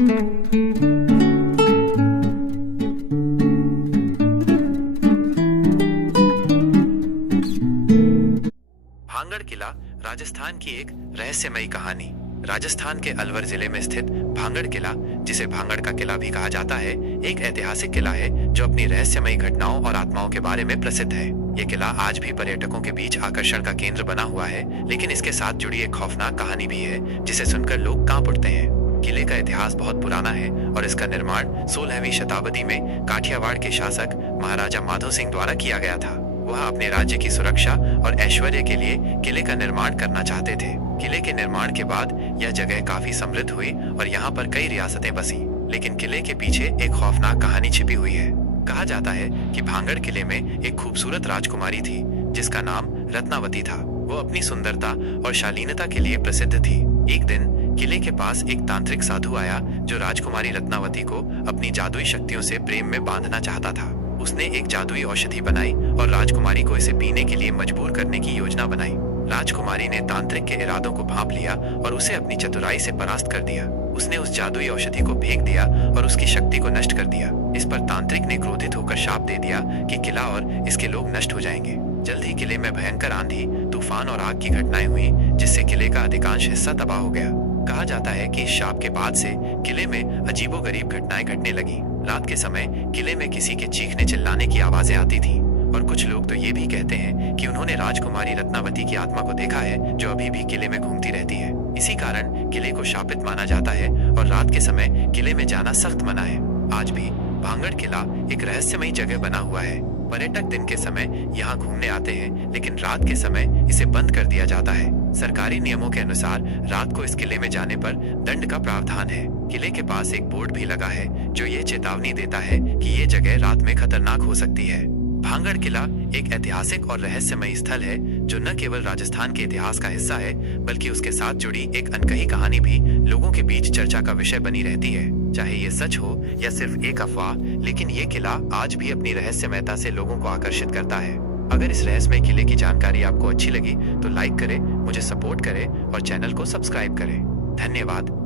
भांगड़ किला राजस्थान की एक रहस्यमयी कहानी। राजस्थान के अलवर जिले में स्थित भांगड़ किला, जिसे भांगड़ का किला भी कहा जाता है, एक ऐतिहासिक किला है जो अपनी रहस्यमयी घटनाओं और आत्माओं के बारे में प्रसिद्ध है। ये किला आज भी पर्यटकों के बीच आकर्षण का केंद्र बना हुआ है, लेकिन इसके साथ जुड़ी एक खौफनाक कहानी भी है जिसे सुनकर लोग कांप उठते हैं। किले का इतिहास बहुत पुराना है और इसका निर्माण 16वीं शताब्दी में काठियावाड़ के शासक महाराजा माधो सिंह द्वारा किया गया था। वह अपने राज्य की सुरक्षा और ऐश्वर्य के लिए किले का निर्माण करना चाहते थे। किले के निर्माण के बाद यह जगह काफी समृद्ध हुई और यहाँ पर कई रियासतें बसी, लेकिन किले के पीछे एक खौफनाक कहानी छिपी हुई है। कहा जाता है कि भांगड़ किले में एक खूबसूरत राजकुमारी थी जिसका नाम रत्नावती था। वो अपनी सुंदरता और शालीनता के लिए प्रसिद्ध थी। एक दिन किले के पास एक तांत्रिक साधु आया जो राजकुमारी रत्नावती को अपनी जादुई शक्तियों से प्रेम में बांधना चाहता था। उसने एक जादुई औषधि बनाई और राजकुमारी को इसे पीने के लिए मजबूर करने की योजना बनाई। राजकुमारी ने तांत्रिक के इरादों को भांप लिया और उसे अपनी चतुराई से परास्त कर दिया। उसने उस जादुई औषधि को फेंक दिया और उसकी शक्ति को नष्ट कर दिया। इस पर तांत्रिक ने क्रोधित होकर शाप दे दिया कि किला और इसके लोग नष्ट हो जाएंगे। जल्द ही किले में भयंकर आंधी, तूफान और आग की घटनाएं हुई, जिससे किले का अधिकांश हिस्सा तबाह हो गया। कहा जाता है कि इस शाप के बाद से किले में अजीबोगरीब घटनाएं घटने लगी। रात के समय किले में किसी के चीखने चिल्लाने की आवाजें आती थी और कुछ लोग तो ये भी कहते हैं कि उन्होंने राजकुमारी रत्नावती की आत्मा को देखा है जो अभी भी किले में घूमती रहती है। इसी कारण किले को शापित माना जाता है और रात के समय किले में जाना सख्त मना है। आज भी भांगड़ किला एक रहस्यमयी जगह बना हुआ है। पर्यटक दिन के समय यहाँ घूमने आते हैं, लेकिन रात के समय इसे बंद कर दिया जाता है। सरकारी नियमों के अनुसार रात को इस किले में जाने पर दंड का प्रावधान है। किले के पास एक बोर्ड भी लगा है जो ये चेतावनी देता है कि ये जगह रात में खतरनाक हो सकती है। भांगड़ किला एक ऐतिहासिक और रहस्यमयी स्थल है जो न केवल राजस्थान के इतिहास का हिस्सा है, बल्कि उसके साथ जुड़ी एक अनकही कहानी भी लोगों के बीच चर्चा का विषय बनी रहती है। चाहे ये सच हो या सिर्फ एक अफवाह, लेकिन ये किला आज भी अपनी रहस्यमयता से लोगों को आकर्षित करता है। अगर इस रहस्यमय किले की जानकारी आपको अच्छी लगी तो लाइक करें, मुझे सपोर्ट करें और चैनल को सब्सक्राइब करें। धन्यवाद।